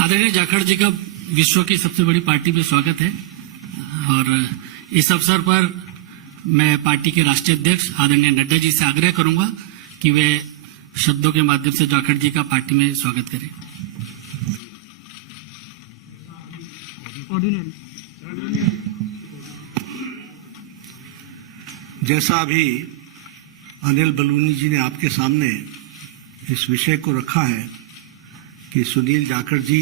आदरणीय जाखड़ जी का विश्व की सबसे बड़ी पार्टी में स्वागत है और इस अवसर पर मैं पार्टी के राष्ट्रीय अध्यक्ष आदरणीय नड्डा जी से आग्रह करूंगा कि वे शब्दों के माध्यम से जाखड़ जी का पार्टी में स्वागत करें। जैसा अभी अनिल बलूनी जी ने आपके सामने इस विषय को रखा है कि सुनील जाखड़ जी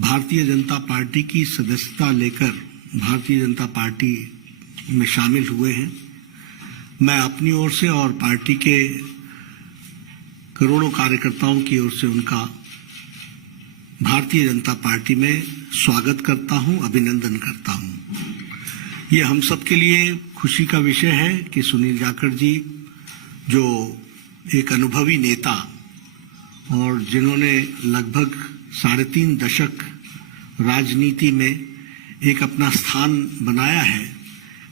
भारतीय जनता पार्टी की सदस्यता लेकर भारतीय जनता पार्टी में शामिल हुए हैं, मैं अपनी ओर से और पार्टी के करोड़ों कार्यकर्ताओं की ओर से उनका भारतीय जनता पार्टी में स्वागत करता हूं, अभिनंदन करता हूं। ये हम सब के लिए खुशी का विषय है कि सुनील जाखड़ जी जो एक अनुभवी नेता और जिन्होंने लगभग 3.5 दशक राजनीति में एक अपना स्थान बनाया है,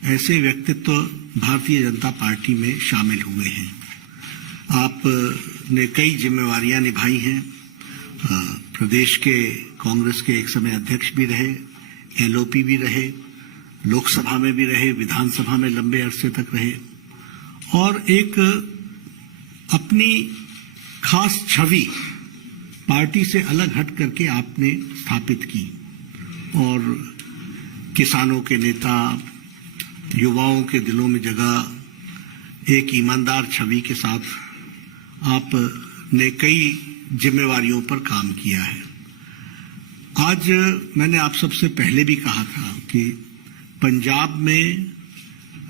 ऐसे व्यक्तित्व भारतीय जनता पार्टी में शामिल हुए हैं। आपने कई जिम्मेवारियां निभाई हैं, प्रदेश के कांग्रेस के एक समय अध्यक्ष भी रहे, एलओपी भी रहे, लोकसभा में भी रहे, विधानसभा में लंबे अरसे तक रहे और एक अपनी खास छवि पार्टी से अलग हट करके आपने स्थापित की और किसानों के नेता, युवाओं के दिलों में जगह एक ईमानदार छवि के साथ आपने कई जिम्मेवारियों पर काम किया है। आज मैंने आप सबसे पहले भी कहा था कि पंजाब में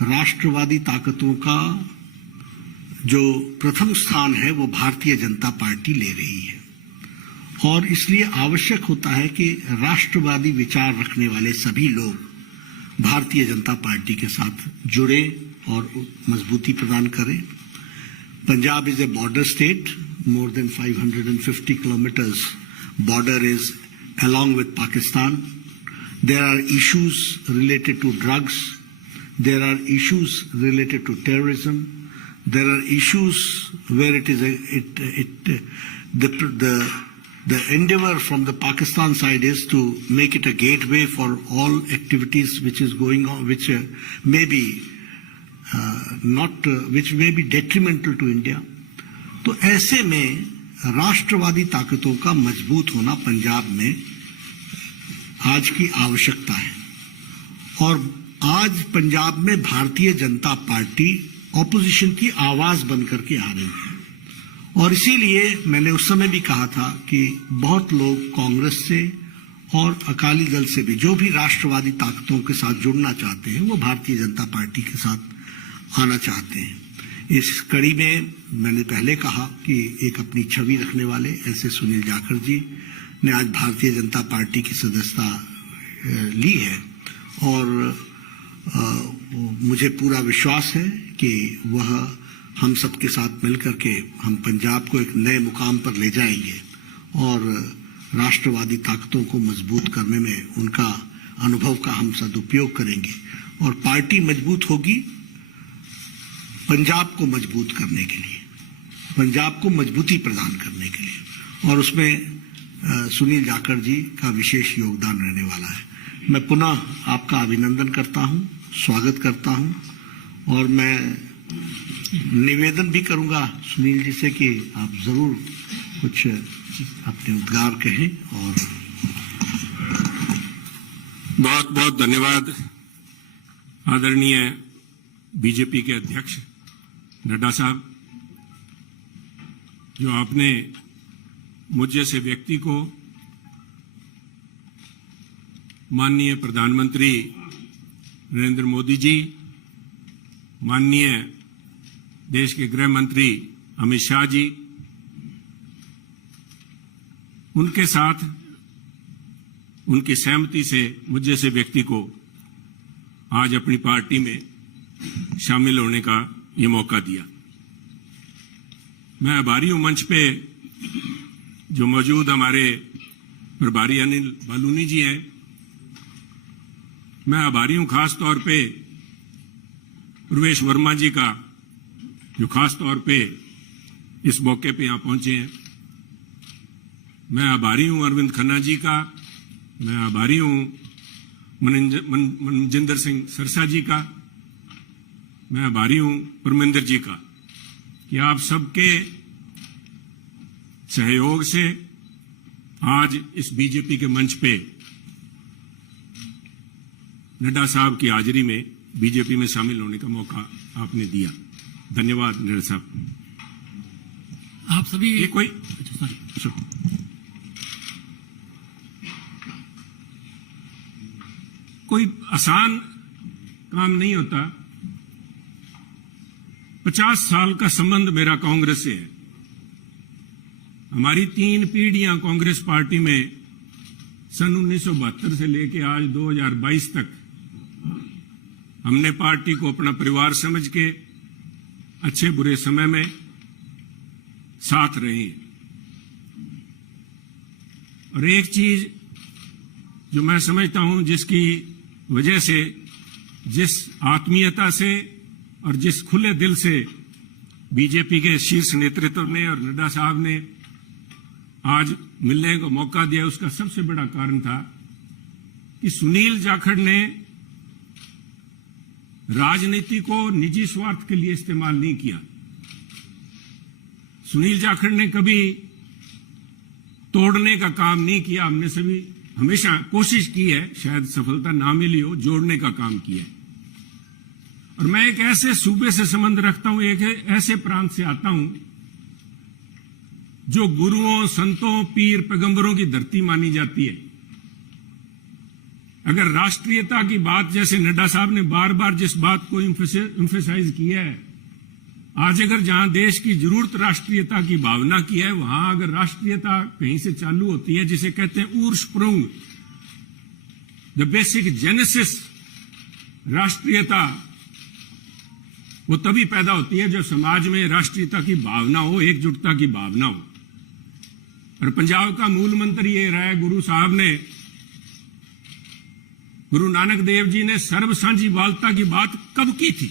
राष्ट्रवादी ताकतों का जो प्रथम स्थान है वो भारतीय जनता पार्टी ले रही है और इसलिए आवश्यक होता है कि राष्ट्रवादी विचार रखने वाले सभी लोग भारतीय जनता पार्टी के साथ जुड़े और मजबूती प्रदान करें। Punjab is a border state, more than 550 kilometers border is along with Pakistan. There are issues related to drugs, there are issues related to terrorism, there are issues where it is the endeavor from the Pakistan side is to make it a gateway for all activities which is going on, which may be which may be detrimental to India. तो ऐसे में राष्ट्रवादी ताकतों का मजबूत होना पंजाब में आज की आवश्यकता है और आज पंजाब में भारतीय जनता पार्टी ऑपोजिशन की आवाज बन करके आ रही है और इसीलिए मैंने उस समय भी कहा था कि बहुत लोग कांग्रेस से और अकाली दल से भी जो भी राष्ट्रवादी ताकतों के साथ जुड़ना चाहते हैं वो भारतीय जनता पार्टी के साथ आना चाहते हैं। इस कड़ी में मैंने पहले कहा कि एक अपनी छवि रखने वाले ऐसे सुनील जाखड़ जी ने आज भारतीय जनता पार्टी की सदस्यता ली है और मुझे पूरा विश्वास है कि वह हम सबके साथ मिलकर के हम पंजाब को एक नए मुकाम पर ले जाएंगे और राष्ट्रवादी ताकतों को मजबूत करने में उनका अनुभव का हम सदुपयोग करेंगे और पार्टी मजबूत होगी पंजाब को मजबूत करने के लिए, पंजाब को मजबूती प्रदान करने के लिए और उसमें सुनील जाखड़ जी का विशेष योगदान रहने वाला है। मैं पुनः आपका अभिनंदन करता हूं, स्वागत करता हूं और मैं निवेदन भी करूंगा सुनील जी से कि आप जरूर कुछ अपने उद्गार कहें और बहुत बहुत धन्यवाद आदरणीय बीजेपी के अध्यक्ष नड्डा साहब, जो आपने मुझ जैसे व्यक्ति को माननीय प्रधानमंत्री नरेंद्र मोदी जी, माननीय देश के गृह मंत्री अमित शाह जी, उनके साथ उनकी सहमति से मुझ जैसे व्यक्ति को आज अपनी पार्टी में शामिल होने का ये मौका दिया। मैं आभारी हूं मंच पे जो मौजूद हमारे प्रभारी अनिल बालूनी जी हैं। मैं आभारी हूं खास तौर पे प्रवेश वर्मा जी का, जो खास तौर पे इस मौके पे यहां पहुंचे हैं। मैं आभारी हूं अरविंद खन्ना जी का, मैं आभारी हूं मनजिंदर सिंह सरसा जी का, मैं आभारी हूं परमिंदर जी का कि आप सबके सहयोग से आज इस बीजेपी के मंच पे नड्डा साहब की हाजिरी में बीजेपी में शामिल होने का मौका आपने दिया। धन्यवाद नड्डा साहब। आप सभी ये कोई कोई आसान काम नहीं होता। 50 साल का संबंध मेरा कांग्रेस से है। हमारी 3 पीढ़ियां कांग्रेस पार्टी में सन 1972 से लेकर आज 2022 तक हमने पार्टी को अपना परिवार समझ के अच्छे बुरे समय में साथ रहे। और एक चीज जो मैं समझता हूं, जिसकी वजह से, जिस आत्मीयता से और जिस खुले दिल से बीजेपी के शीर्ष नेतृत्व ने और नड्डा साहब ने आज मिलने का मौका दिया, उसका सबसे बड़ा कारण था कि सुनील जाखड़ ने राजनीति को निजी स्वार्थ के लिए इस्तेमाल नहीं किया। सुनील जाखड़ ने कभी तोड़ने का काम नहीं किया। हमने सभी हमेशा कोशिश की है, शायद सफलता ना मिली हो, जोड़ने का काम किया है। और मैं एक ऐसे सूबे से संबंध रखता हूं, एक ऐसे प्रांत से आता हूं जो गुरुओं, संतों, पीर, पैगंबरों की धरती मानी जाती है। अगर राष्ट्रीयता की बात, जैसे नड्डा साहब ने बार बार जिस बात को इम्फेसाइज किया है, आज अगर जहां देश की जरूरत राष्ट्रीयता की भावना की है, वहां अगर राष्ट्रीयता कहीं से चालू होती है, जिसे कहते हैं उर्स्प्रुंग, द बेसिक जेनेसिस, राष्ट्रीयता वो तभी पैदा होती है जब समाज में राष्ट्रीयता की भावना हो, एकजुटता की भावना हो। और पंजाब का मूल मंत्र ये रहा है, गुरु साहब ने, गुरु नानक देव जी ने सर्व साझीवालता की बात कब की थी?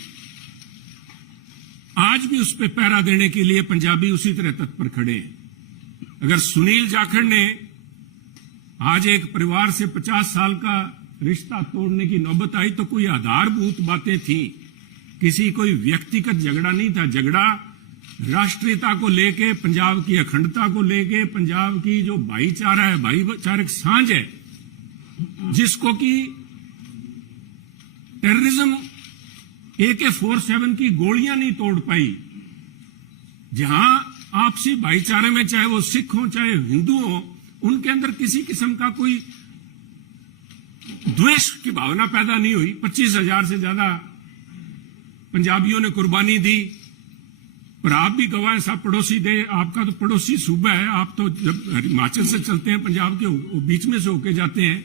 आज भी उस पर पहरा देने के लिए पंजाबी उसी तरह तत्पर खड़े हैं। अगर सुनील जाखड़ ने आज एक परिवार से 50 साल का रिश्ता तोड़ने की नौबत आई तो कोई आधारभूत बातें थी, किसी कोई व्यक्तिगत झगड़ा नहीं था। झगड़ा राष्ट्रीयता को लेके, पंजाब की अखंडता को लेके, पंजाब की जो भाईचारा है, भाईचारक सांझ है, जिसको कि टेररिज्म AK-47 की गोलियां नहीं तोड़ पाई। जहां आपसी भाईचारे में, चाहे वो सिख हो चाहे हिंदू हो, उनके अंदर किसी किस्म का कोई द्वेष की भावना पैदा नहीं हुई। 25,000 से ज्यादा पंजाबियों ने कुर्बानी दी। पर आप भी गवाह, सब पड़ोसी दे, आपका तो पड़ोसी सूबा है, आप तो जब हिमाचल से चलते हैं, पंजाब के बीच में से होके जाते हैं,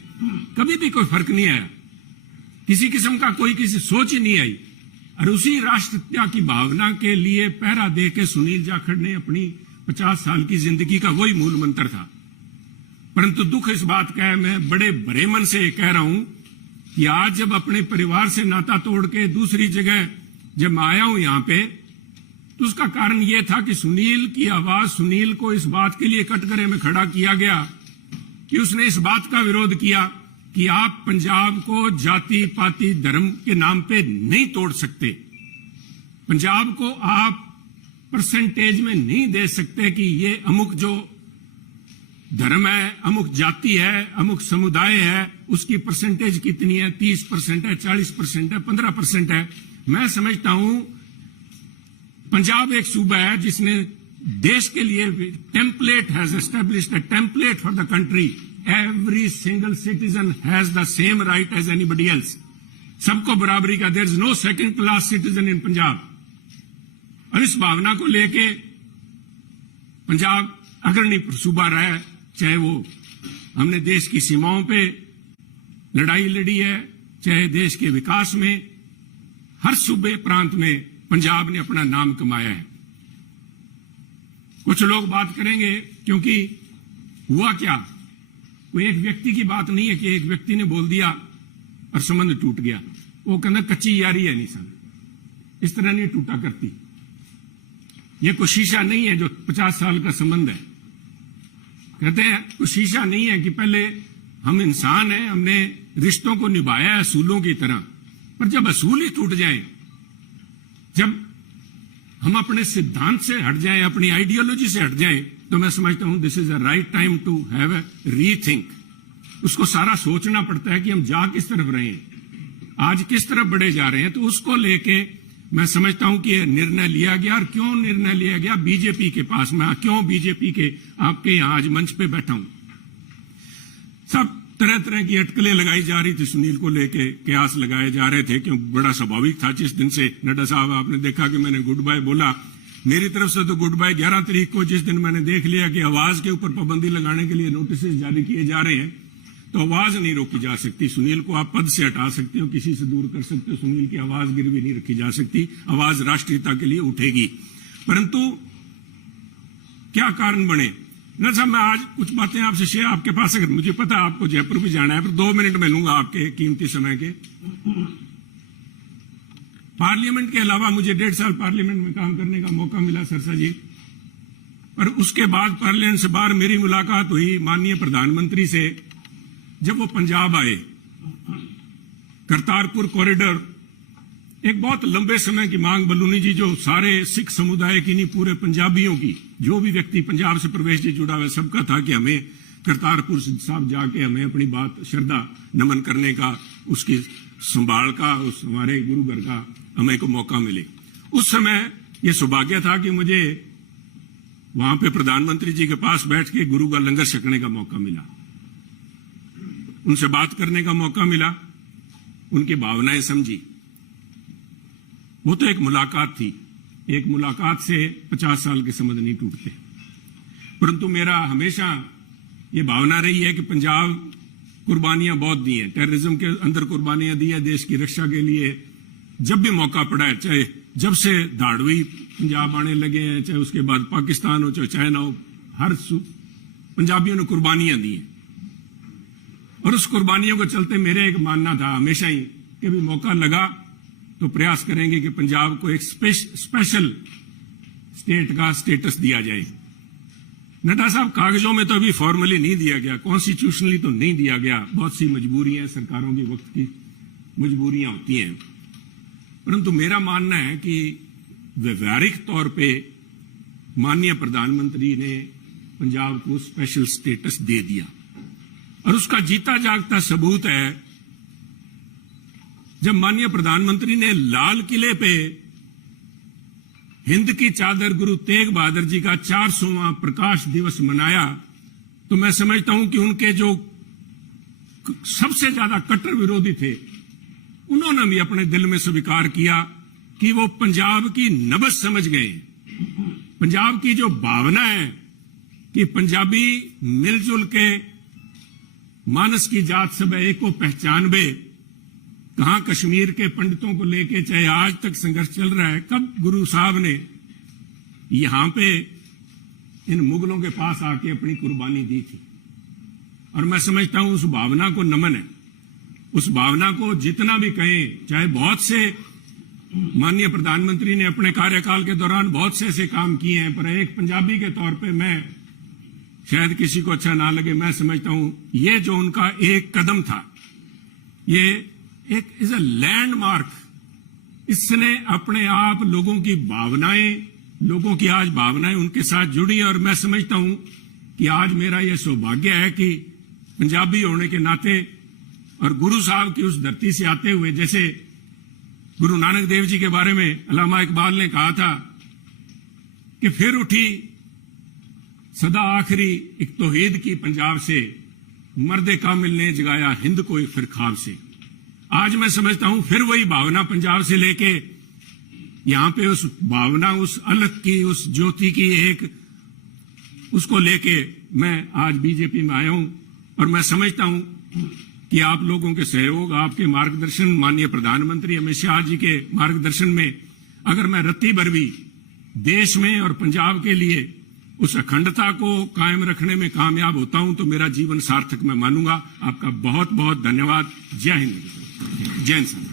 कभी भी कोई फर्क नहीं आया, किसी किस्म का कोई किसी सोच ही नहीं आई। और उसी राष्ट्रीयता की भावना के लिए पहरा दे के सुनील जाखड़ ने अपनी 50 साल की जिंदगी का वही मूल मंत्र था। परंतु दुख इस बात का है, मैं बड़े भरे मन से कह रहा हूं कि आज जब अपने परिवार से नाता तोड़ के दूसरी जगह जब मैं आया हूं यहां पे, तो उसका कारण यह था कि सुनील की आवाज, सुनील को इस बात के लिए कटघरे में खड़ा किया गया कि उसने इस बात का विरोध किया कि आप पंजाब को जाति पाति धर्म के नाम पे नहीं तोड़ सकते। पंजाब को आप परसेंटेज में नहीं दे सकते कि ये अमुक जो धर्म है, अमुक जाति है, अमुक समुदाय है, उसकी परसेंटेज कितनी है, 30% है, 40% है, 15% है। मैं समझता हूं पंजाब एक सूबा है जिसने देश के लिए template has established a template for the country every single citizen has the same right as anybody else. सबको बराबरी का, there is no second class citizen in Punjab. और इस भावना को लेके पंजाब अग्रणी सूबा रहा है, चाहे वो हमने देश की सीमाओं पे लड़ाई लड़ी है, चाहे देश के विकास में, हर सूबे प्रांत में पंजाब ने अपना नाम कमाया है. कुछ लोग बात करेंगे क्योंकि हुआ क्या, कोई एक व्यक्ति की बात नहीं है कि एक व्यक्ति ने बोल दिया और संबंध टूट गया. वो कहना कच्ची यारी है, नहीं सन इस तरह नहीं टूटा करती. ये कोई शीशा नहीं है जो 50 साल का संबंध है. कहते हैं कोई शीशा नहीं है कि पहले हम इंसान हैं, हमने रिश्तों को निभाया है असूलों की तरह, पर जब असूल ही टूट जाए, जब हम अपने सिद्धांत से हट जाएं, अपनी आइडियोलॉजी से हट जाएं, तो मैं समझता हूं this is a right time to have a rethink. उसको सारा सोचना पड़ता है कि हम जा किस तरफ रहे हैं, आज किस तरफ बढ़े जा रहे हैं. तो उसको लेके मैं समझता हूं कि यह निर्णय लिया गया. और क्यों निर्णय लिया गया, बीजेपी के पास, मैं क्यों बीजेपी के आपके यहां आज मंच पे बैठा हूं. सब तरह तरह की अटकलें लगाई जा रही थी सुनील को लेके, कयास लगाए जा रहे थे, क्यों बड़ा स्वाभाविक था. जिस दिन से नड्डा साहब आपने देखा कि मैंने गुड बाय बोला, मेरी तरफ से तो गुड बाय 11 तारीख को, जिस दिन मैंने देख लिया कि आवाज के ऊपर पाबंदी लगाने के लिए नोटिस जारी किए जा रहे हैं, तो आवाज नहीं रोकी जा सकती. सुनील को आप पद से हटा सकते हो, किसी से दूर कर सकते हो, सुनील की आवाज गिरवी नहीं रखी जा सकती. आवाज राष्ट्रीयता के लिए उठेगी. परंतु क्या कारण बने न साहब, मैं आज कुछ बातें आपसे शेयर, आपके पास अगर मुझे पता है आपको जयपुर भी जाना है, पर 2 मिनट में लूंगा आपके कीमती समय के. पार्लियामेंट के अलावा मुझे 1.5 साल पार्लियामेंट में काम करने का मौका मिला सरसा जी. और उसके बाद पार्लियामेंट से बाहर मेरी मुलाकात हुई माननीय प्रधानमंत्री से, जब वो पंजाब आए. करतारपुर कॉरिडोर एक बहुत लंबे समय की मांग, बलूनी जी, जो सारे सिख समुदाय की नहीं, पूरे पंजाबियों की, जो भी व्यक्ति पंजाब से प्रवेश जी जुड़ा हुआ है, सबका था कि हमें करतारपुर साहब जाके हमें अपनी बात श्रद्धा नमन करने का, उसकी संभाल का, उस हमारे गुरु घर का हमें को मौका मिले. उस समय यह सौभाग्य था कि मुझे वहां पे प्रधानमंत्री जी के पास बैठ के गुरु का लंगर छकने का मौका मिला, उनसे बात करने का मौका मिला, उनकी भावनाएं समझी. वो तो एक मुलाकात थी, एक मुलाकात से 50 साल के संबंध नहीं टूटते. परंतु मेरा हमेशा ये भावना रही है कि पंजाब कुर्बानियां बहुत दी हैं, टेररिज्म के अंदर कुर्बानियां दी है, देश की रक्षा के लिए जब भी मौका पड़ा है, चाहे जब से धाड़वी पंजाब आने लगे हैं, चाहे उसके बाद पाकिस्तान हो, चाहे चाइना हो, हर पंजाबियों ने कुर्बानियां दी हैं. और उस कुर्बानियों को चलते मेरे एक मानना था हमेशा ही कि भी मौका लगा तो प्रयास करेंगे कि पंजाब को एक स्पेशल स्टेट का स्टेटस दिया जाए. नड्डा साहब, कागजों में तो अभी फॉर्मली नहीं दिया गया, कॉन्स्टिट्यूशनली तो नहीं दिया गया, बहुत सी मजबूरियां, सरकारों की वक्त की मजबूरियां होती हैं. परंतु मेरा मानना है कि व्यवहारिक तौर पे माननीय प्रधानमंत्री ने पंजाब को स्पेशल स्टेटस दे दिया. और उसका जीता जागता सबूत है जब माननीय प्रधानमंत्री ने लाल किले पे हिंद की चादर गुरु तेग बहादुर जी का 400वां प्रकाश दिवस मनाया. तो मैं समझता हूं कि उनके जो सबसे ज्यादा कट्टर विरोधी थे, उन्होंने भी अपने दिल में स्वीकार किया कि वो पंजाब की नब्ज समझ गए. पंजाब की जो भावना है कि पंजाबी मिलजुल के मानस की जात सब एक को पहचान बे, कहां कश्मीर के पंडितों को लेके चाहे आज तक संघर्ष चल रहा है. कब गुरु साहब ने यहां पे इन मुगलों के पास आके अपनी कुर्बानी दी थी. और मैं समझता हूं उस भावना को नमन है. उस भावना को जितना भी कहें, चाहे बहुत से माननीय प्रधानमंत्री ने अपने कार्यकाल के दौरान बहुत से ऐसे काम किए हैं, पर एक पंजाबी के तौर पे मैं, शायद किसी को अच्छा ना लगे, मैं समझता हूं ये जो उनका एक कदम था, ये एक इज अ लैंडमार्क. इसने अपने आप लोगों की भावनाएं, लोगों की आज भावनाएं उनके साथ जुड़ी. और मैं समझता हूं कि आज मेरा यह सौभाग्य है कि पंजाबी होने के नाते और गुरु साहब की उस धरती से आते हुए, जैसे गुरु नानक देव जी के बारे में अल्लामा इकबाल ने कहा था कि फिर उठी सदा आखिरी एक तौहीद की पंजाब से, मर्दे कामिल ने जगाया हिंद को फिर ख्वाब से। आज मैं समझता हूं फिर वही भावना पंजाब से लेके यहां पे उस भावना, उस अलग की, उस ज्योति की एक उसको लेके मैं आज बीजेपी में आया हूं। और मैं समझता हूं कि आप लोगों के सहयोग, आपके मार्गदर्शन, माननीय प्रधानमंत्री अमित शाह जी के मार्गदर्शन में अगर मैं रत्ती भर भी देश में और पंजाब के लिए उस अखंडता को कायम रखने में कामयाब होता हूं तो मेरा जीवन सार्थक मैं मानूंगा। आपका बहुत बहुत धन्यवाद। जय हिंद, जय हिंद।